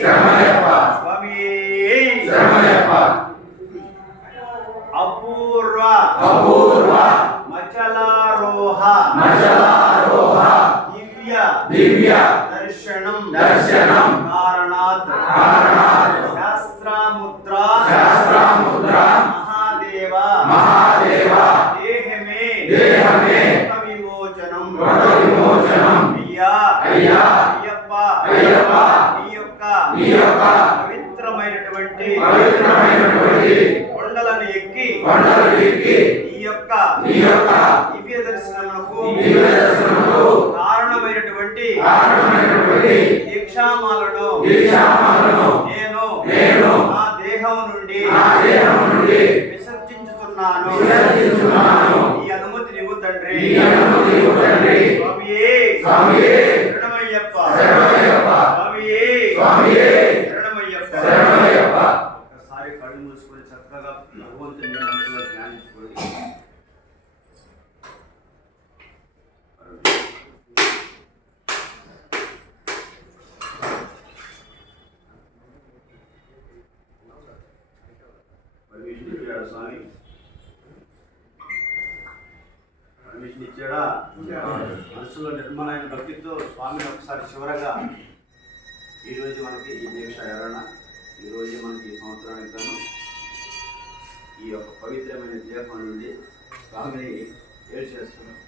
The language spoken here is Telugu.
శరణమయ్యప్ప స్వామి శరణమయ్యప్ప అపూర్వ అపూర్వ మచలారోహ దివ్య దివ్య దర్శనం కారణాత్ శాస్త్రముద్ర మహాదేవ దేహమే విమోచనం అయ్యా అయ్యప్ప నీ యొక్క పవిత్రమైనటువంటి కొండలను ఎక్కి నీ యొక్క దివ్య దర్శనమునకు కారణమైనటువంటి దీక్షామాలను నేను నా దేహం నుండి విసర్జించుతున్నాను. ఈ అనుమతి నీవు తండ్రి. స్వామియే శరణమయ్యప్ప స్వామియే శరణమయ్యప్ప. ఒకసారి కళ్ళు మూసుకొని చక్కగా భగవంతుని మనసులో ధ్యానించుకోండి. స్వామి పర్మిషన్ ఇచ్చాడా? మనసులో నిర్మలమైన భక్తితో స్వామిని ఒకసారి చివరగా ఈరోజు మనకి ఈ దీక్ష ఎవరన్నా ఈరోజు మనకి ఈ సంవత్సరానికి గాను ఈ యొక్క పవిత్రమైన దీపం నుండి స్వామిని ఏడు చేస్తున్నాం.